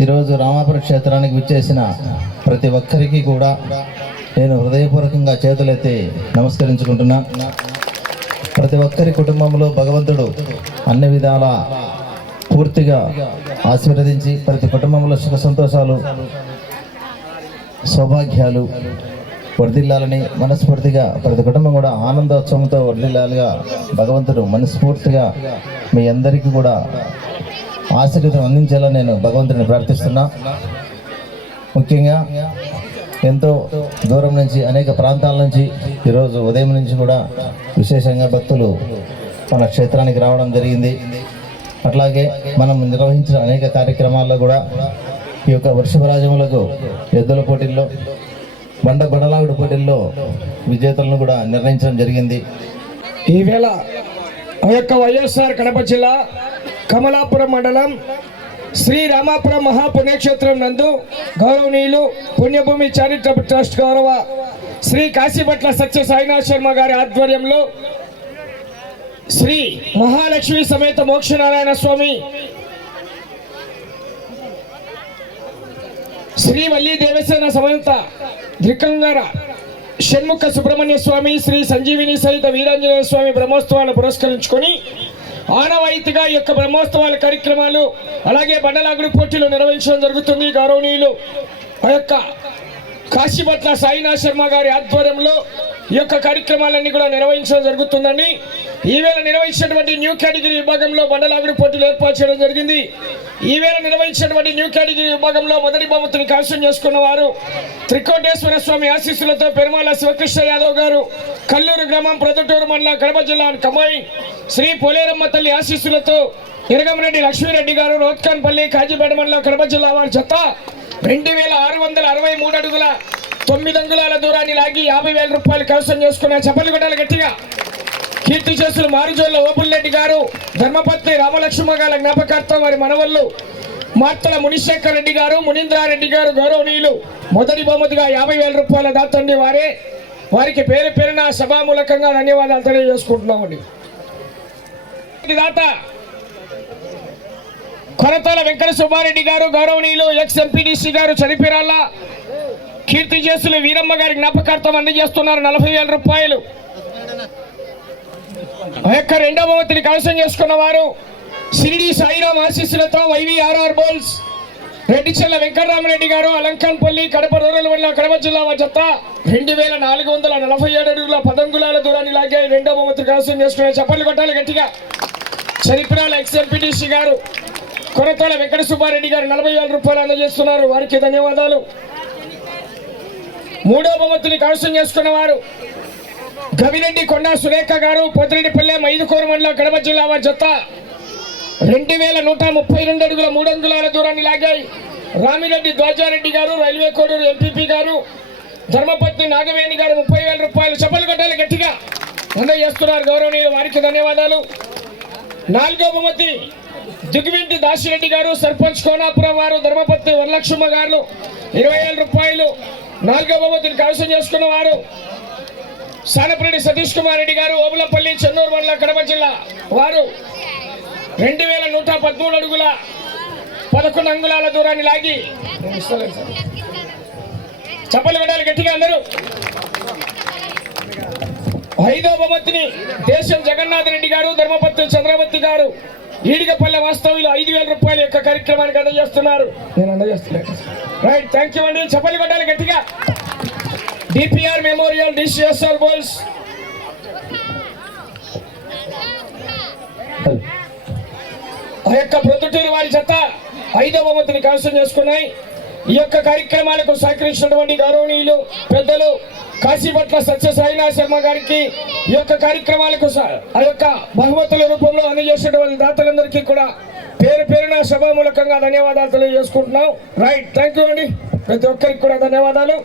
ఈరోజు రామాపుర క్షేత్రానికి విచ్చేసిన ప్రతి ఒక్కరికి కూడా నేను హృదయపూర్వకంగా చేతులెత్తి నమస్కరించుకుంటున్నా. ప్రతి ఒక్కరి కుటుంబంలో భగవంతుడు అన్ని విధాల పూర్తిగా ఆశీర్వదించి ప్రతి కుటుంబంలో సుఖ సంతోషాలు సౌభాగ్యాలు వర్ధిల్లాలని మనస్ఫూర్తిగా ప్రతి కుటుంబం కూడా ఆనందోత్సవంతో వర్ధిల్లాలిగా భగవంతుడు మనస్ఫూర్తిగా మీ అందరికీ కూడా ఆశీర్వదం అందించేలా నేను భగవంతుడిని ప్రార్థిస్తున్నా. ముఖ్యంగా ఎంతో దూరం నుంచి అనేక ప్రాంతాల నుంచి ఈరోజు ఉదయం నుంచి కూడా విశేషంగా భక్తులు మన క్షేత్రానికి రావడం జరిగింది. అట్లాగే మనం నిర్వహించిన అనేక కార్యక్రమాల్లో కూడా ఈ యొక్క వృషభరాజములకు ఎద్దుల పోటీల్లో బండ బడలాగుడు పోటీల్లో విజేతలను కూడా నిర్ణయించడం జరిగింది. ఈవేళ ఆ యొక్క వైఎస్ఆర్ కడప జిల్లా కమలాపురం మండలం శ్రీ రామాపురం మహాపుణ్యక్షేత్రం నందు గౌరవనీయులు పుణ్యభూమి చారిటబుల్ ట్రస్ట్ గౌరవ శ్రీ కాశీపట్ల సత్య సాయినాథ్ శర్మ గారి ఆధ్వర్యంలో శ్రీ మహాలక్ష్మి సమేత మోక్షనారాయణ స్వామి శ్రీ వల్లి దేవసేన సమేత దిక్కంగార షణ్ముఖ సుబ్రహ్మణ్య స్వామి శ్రీ సంజీవిని సహిత వీరాంజనేయ స్వామి బ్రహ్మోత్సవాలు పురస్కరించుకొని ఆనవాయితీగా ఈ యొక్క బ్రహ్మోత్సవాల కార్యక్రమాలు అలాగే బండలాగుడు పోటీలు నిర్వహించడం జరుగుతుంది. గౌరవనీయులు ఆ యొక్క కాశీపట్ల సాయినాథ్ శర్మ గారి ఆధ్వర్యంలో ఈ యొక్క కార్యక్రమాలన్నీ కూడా నిర్వహించడం జరుగుతుందని ఈవేళ నిర్వహించినటువంటి న్యూ కేటగిరీ విభాగంలో బండలాగుడు పోటీలు ఏర్పాటు చేయడం జరిగింది. ఈవేళ నిర్వహించినటువంటి న్యూ కేటగిరీ విభాగంలో మొదటి బహుమతిని కైవసం చేసుకున్న వారు త్రికోటేశ్వర స్వామి ఆశీస్సులతో పెరుమాల శివకృష్ణ యాదవ్ గారు కల్లూరు గ్రామం ప్రొద్దుటూరు మండలం కడప జిల్లా కమాయి శ్రీ పోలేరమ్మ తల్లి ఆశీస్సులతో ఇరగమరెడ్డి లక్ష్మీరెడ్డి గారు రోత్కాన్పల్లి కాజీపేట మండలం కడప జిల్లా వారి చెత్త రెండు వేల ఆరు వందల అరవై మూడు అడుగుల తొమ్మిది అంగుళాల దూరాన్ని లాగి యాభై వేల రూపాయలు కైవసం చేసుకున్న చెప్పలు కొట్టాలి గట్టిగా. కీర్తి చేసులు మారుజోళ్ళ ఓపులరెడ్డి గారు ధర్మపత్ని రామలక్ష్మ గారి జ్ఞాపకార్థం వారి మనవళ్ళు మార్తల మునిశేఖర్ రెడ్డి గారు మునీంద్రారెడ్డి గారు గౌరవనీయులు. మొదటి బహుమతిగా యాభై వేల రూపాయల దాతండి వారే. వారికి పేరు పేరున సభామూలకంగా ధన్యవాదాలు తెలియజేసుకుంటున్నామండి. ఇది దాత కొరతాల వెంకట సుబ్బారెడ్డి గారు గౌరవనీయులు ఎక్స్ ఎంపీడీసీ గారు చనిపిరాళ్ళ కీర్తి చేసులు వీరమ్మ గారి జ్ఞాపకార్థం అందజేస్తున్నారు నలభై వేల రూపాయలు. ఆ యొక్క రెండవ బహుమతిని కలసం చేసుకున్న వారు సిరిడి సాయిరామ్ ఆశీస్సులతో వైవిఆర్ఆర్ బోల్స్ రెడ్డిచెల్ల వెంకటరామరెడ్డి గారు అలంకాన్పల్లి కడప రూరల్ మండలం కడప జిల్లా జత రెండు వేల నాలుగు వందల నలభై ఏడు అడుగుల పదంగులాల దూరాన్ని లాగే రెండవ బహుమతి కలసం చేసుకునే చప్పట్లు కొట్టాలి గట్టిగా. చరిపురాల ఎక్స్ఎంపీటీసీ గారు కొరతాల వెంకట సుబ్బారెడ్డి గారు నలభై వేల రూపాయలు అందజేస్తున్నారు. వారికి ధన్యవాదాలు. మూడో బహుమతిని కలసం చేసుకున్న వారు గవిరెడ్డి కొండా సురేఖ గారు పొద్దురెడ్డిపల్లె మైదుకూరు మండలం కడప జిల్లా వారి జత. రెండు వేల నూట ముప్పై రెండు అడుగుల మూడు అంగుళాల దూరాన్ని లాగాయి. రామిరెడ్డి ధ్వజారెడ్డి గారు రైల్వే కోడూరు ఎంపీపీ గారు ధర్మపత్ని నాగవేణి గారు ముప్పై వేల రూపాయలు చప్పలు కట్టాలి గట్టిగా. అందజేస్తున్నారు గౌరవనీయులు వారికి ధన్యవాదాలు. నాలుగో బహుమతి దిగువింటి దాసిరెడ్డి గారు సర్పంచ్ కోనాపురం వారు ధర్మపత్ని వరలక్ష్మ గారు ఇరవై వేల రూపాయలు. నాలుగో బహుమతిని కవసం చేసుకున్న వారు సానపరెడ్డి సతీష్ కుమార్ రెడ్డి గారు ఓబులపల్లి చెన్నూరు మండల కడప జిల్లా. వారు రెండు వేల నూట పదమూడు అడుగుల పదకొండు అంగుళాల దూరాన్ని లాగి చప్పలు పెట్టాలి గట్టిగా అందరూ. ఐదో బహుమతిని దేశం జగన్నాథ్ రెడ్డి గారు ధర్మపత్రి చంద్రవర్తి గారు ఈడిగపల్లె వాస్తవ్యులు ఐదు వేల రూపాయల యొక్క కార్యక్రమానికి అందజేస్తున్నారు. నేను అందజేస్తున్నాను రైట్ థ్యాంక్ యూ అండి. చప్పలు కొట్టాలి గట్టిగా. డిపిఆర్ మెమోరియల్ డిసిఎస్ఆర్ బోల్స్ ఆ యొక్క ప్రొద్దుటూరు వారి చెత్త ఐదవ వంతుని కైవసం చేసుకున్నాయి. ఈ యొక్క కార్యక్రమాలకు సహకరించినటువంటి గౌరవనీయులు పెద్దలు కాశీపట్ల సత్య సాయినాథ్ శర్మ గారికి ఈ యొక్క కార్యక్రమాలకు ఆ యొక్క బహుమతుల రూపంలో అందజేసినటువంటి దాతలందరికీ కూడా పేరు పేరున సభామూలకంగా ధన్యవాదాలు తెలియజేసుకుంటున్నాం. రైట్ థ్యాంక్ యూ అండి. ప్రతి ఒక్కరికి కూడా ధన్యవాదాలు.